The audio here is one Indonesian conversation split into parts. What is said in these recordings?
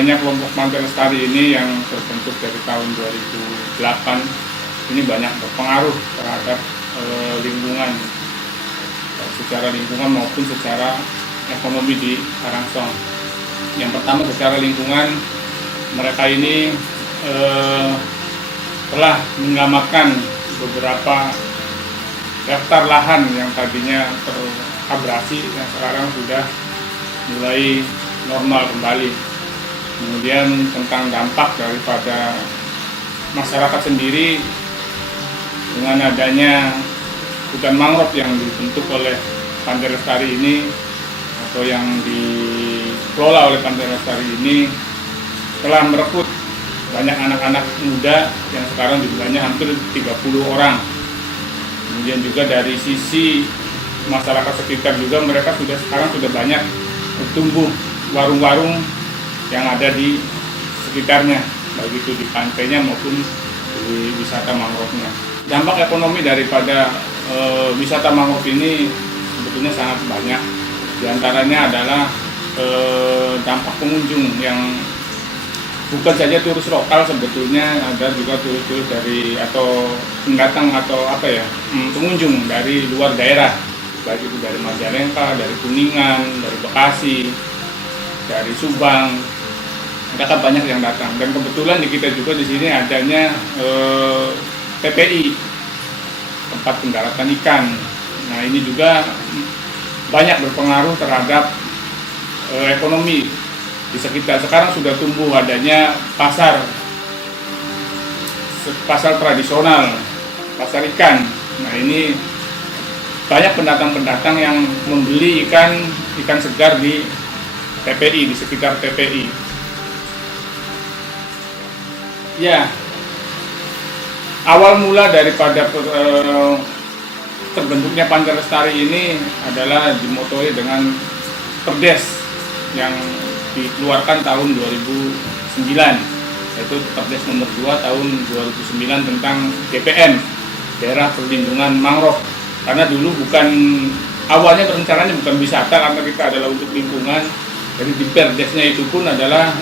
adanya kelompok Pantai Lestari ini yang terbentuk dari tahun 2008 ini banyak berpengaruh terhadap lingkungan, secara lingkungan maupun secara ekonomi di Karangsong. Yang pertama, secara lingkungan, mereka ini telah mengamankan beberapa hektar lahan yang tadinya terabrasi yang sekarang sudah mulai normal kembali. Kemudian tentang dampak daripada masyarakat sendiri, dengan adanya hutan mangrove yang dibentuk oleh Pantai Lestari ini atau yang dikelola oleh Pantai Lestari ini telah merekrut banyak anak-anak muda yang sekarang jumlahnya hampir 30 orang. Kemudian juga dari sisi masyarakat sekitar juga mereka sekarang sudah banyak bertumbuh warung-warung yang ada di sekitarnya, baik itu di pantainya maupun di wisata mangrove-nya. Dampak ekonomi daripada wisata mangrove ini sebetulnya sangat banyak. Di antaranya adalah dampak pengunjung yang bukan saja turis lokal, sebetulnya ada juga turis-turis dari atau pendatang atau pengunjung dari luar daerah, baik itu dari Majalengka, dari Kuningan, dari Bekasi, dari Subang. Mereka banyak yang datang, dan kebetulan di kita juga di sini adanya TPI, tempat pendaratan ikan. Nah, ini juga banyak berpengaruh terhadap ekonomi di sekitar. Sekarang sudah tumbuh adanya pasar tradisional, pasar ikan. Nah, ini banyak pendatang-pendatang yang membeli ikan segar di TPI, di sekitar TPI. Ya, awal mula daripada terbentuknya Pantai Lestari ini adalah dimotoi dengan Perdes yang dikeluarkan tahun 2009, yaitu Perdes nomor 2 tahun 2009 tentang DPM, Daerah Perlindungan Mangrove. Karena dulu awalnya rencananya bukan wisata, karena kita adalah untuk lingkungan. Jadi di Perdesnya itu pun adalah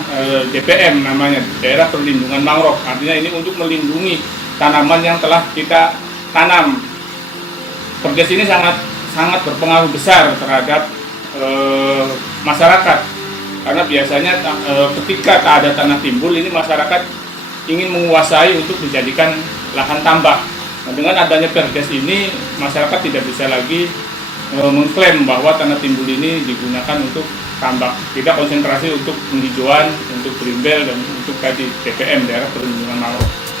DPM namanya, Daerah Perlindungan Mangrove. Artinya ini untuk melindungi tanaman yang telah kita tanam. Perdes ini sangat berpengaruh besar terhadap masyarakat, karena biasanya ketika tak ada tanah timbul ini masyarakat ingin menguasai untuk dijadikan lahan tambak. Nah, dengan adanya Perdes ini masyarakat tidak bisa lagi mengklaim bahwa tanah timbul ini digunakan untuk tambak. Kita konsentrasi untuk penghijauan, untuk grimbel, dan untuk tadi DPM, Daerah Perlindungan Mangrove.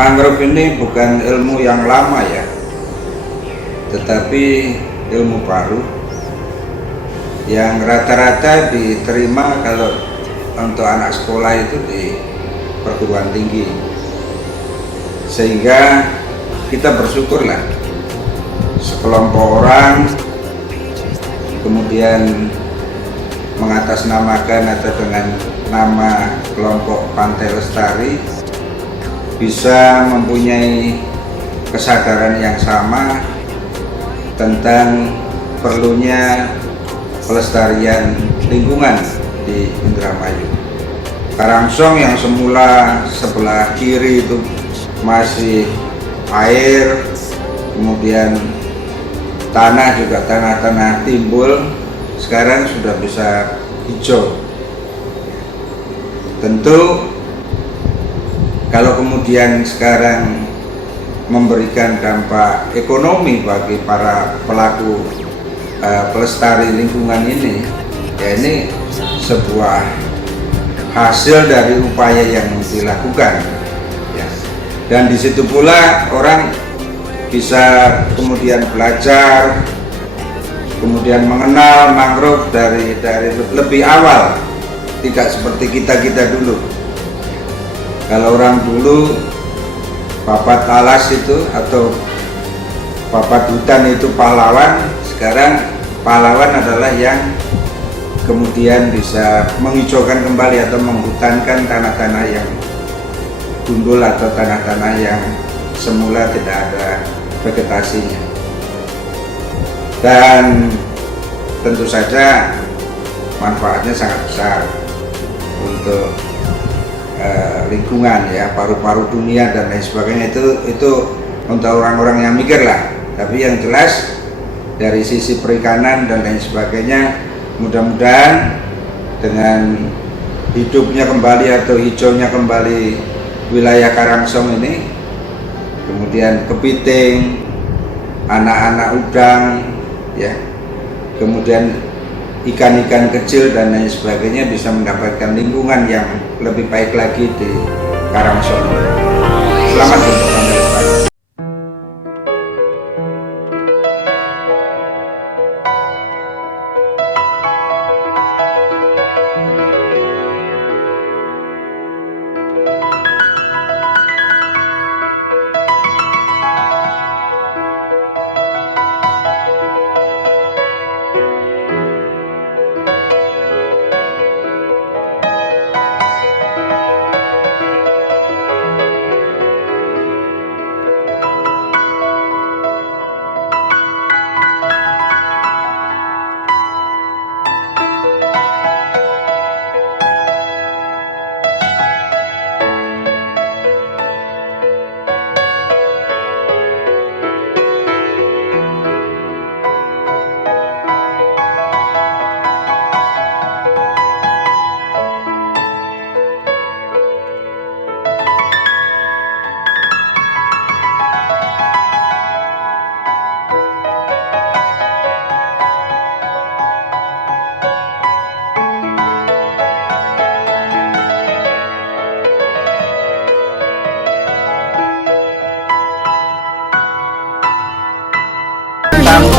mangrove ini bukan ilmu yang lama ya, tetapi ilmu baru yang rata-rata diterima kalau untuk anak sekolah itu di perguruan tinggi, sehingga kita bersyukurlah sekelompok orang kemudian mengatasnamakan atau dengan nama kelompok Pantai Lestari bisa mempunyai kesadaran yang sama tentang perlunya pelestarian lingkungan di Indramayu. Karangsong yang semula sebelah kiri itu masih air, kemudian tanah juga tanah-tanah timbul, sekarang sudah bisa hijau. Tentu kalau kemudian sekarang memberikan dampak ekonomi bagi para pelaku pelestari lingkungan ini, ya ini sebuah hasil dari upaya yang dilakukan ya. Dan di situ pula orang bisa kemudian belajar, kemudian mengenal mangrove dari lebih awal, tidak seperti kita dulu. Kalau orang dulu papat alas itu atau papat hutan itu pahlawan, sekarang pahlawan adalah yang kemudian bisa menghijaukan kembali atau menghutankan tanah-tanah yang gundul atau tanah-tanah yang semula tidak ada vegetasinya. Dan tentu saja manfaatnya sangat besar untuk lingkungan ya, paru-paru dunia dan lain sebagainya, itu untuk orang-orang yang mikir lah. Tapi yang jelas dari sisi perikanan dan lain sebagainya, mudah-mudahan dengan hidupnya kembali atau hijaunya kembali wilayah Karangsong ini, kemudian kepiting, anak-anak udang ya, kemudian ikan-ikan kecil dan lain sebagainya bisa mendapatkan lingkungan yang lebih baik lagi di Karangsong. Selamat untuk Pantai Lestari.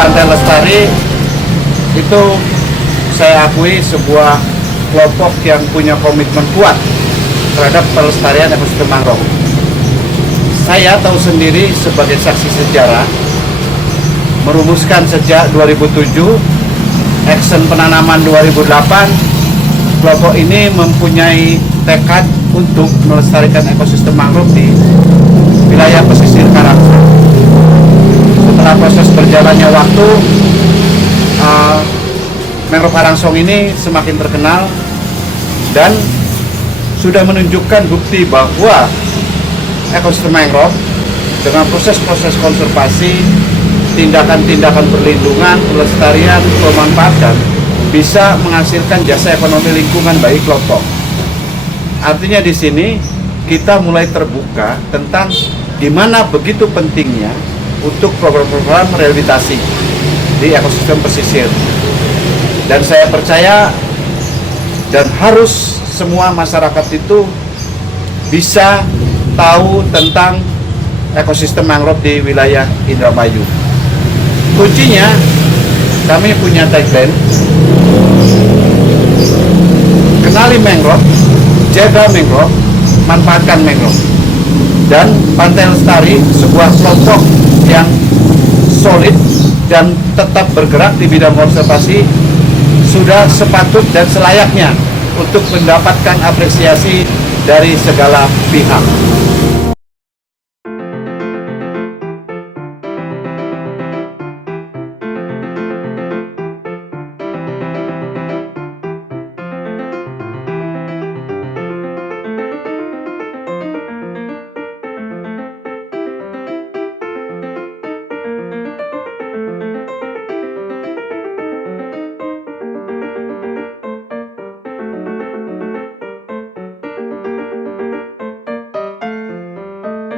Pantai Lestari itu saya akui sebuah kelompok yang punya komitmen kuat terhadap pelestarian ekosistem mangrove. Saya tahu sendiri sebagai saksi sejarah, merumuskan sejak 2007, action penanaman 2008, kelompok ini mempunyai tekad untuk melestarikan ekosistem mangrove di wilayah pesisir Karangsong. Setelah proses berjalannya waktu, mangrove Karangsong ini semakin terkenal dan sudah menunjukkan bukti bahwa ekosistem mangrove dengan proses-proses konservasi, tindakan-tindakan perlindungan, pelestarian, pemanfaatan bisa menghasilkan jasa ekonomi lingkungan bagi kelompok. Artinya di sini kita mulai terbuka tentang di mana begitu pentingnya untuk program-program rehabilitasi di ekosistem pesisir. Dan saya percaya dan harus semua masyarakat itu bisa tahu tentang ekosistem mangrove di wilayah Indramayu. Kuncinya, kami punya tagline, kenali mangrove, jaga mangrove, manfaatkan mangrove. Dan Pantai Lestari, sebuah kelompok yang solid dan tetap bergerak di bidang konservasi, sudah sepatut dan selayaknya untuk mendapatkan apresiasi dari segala pihak.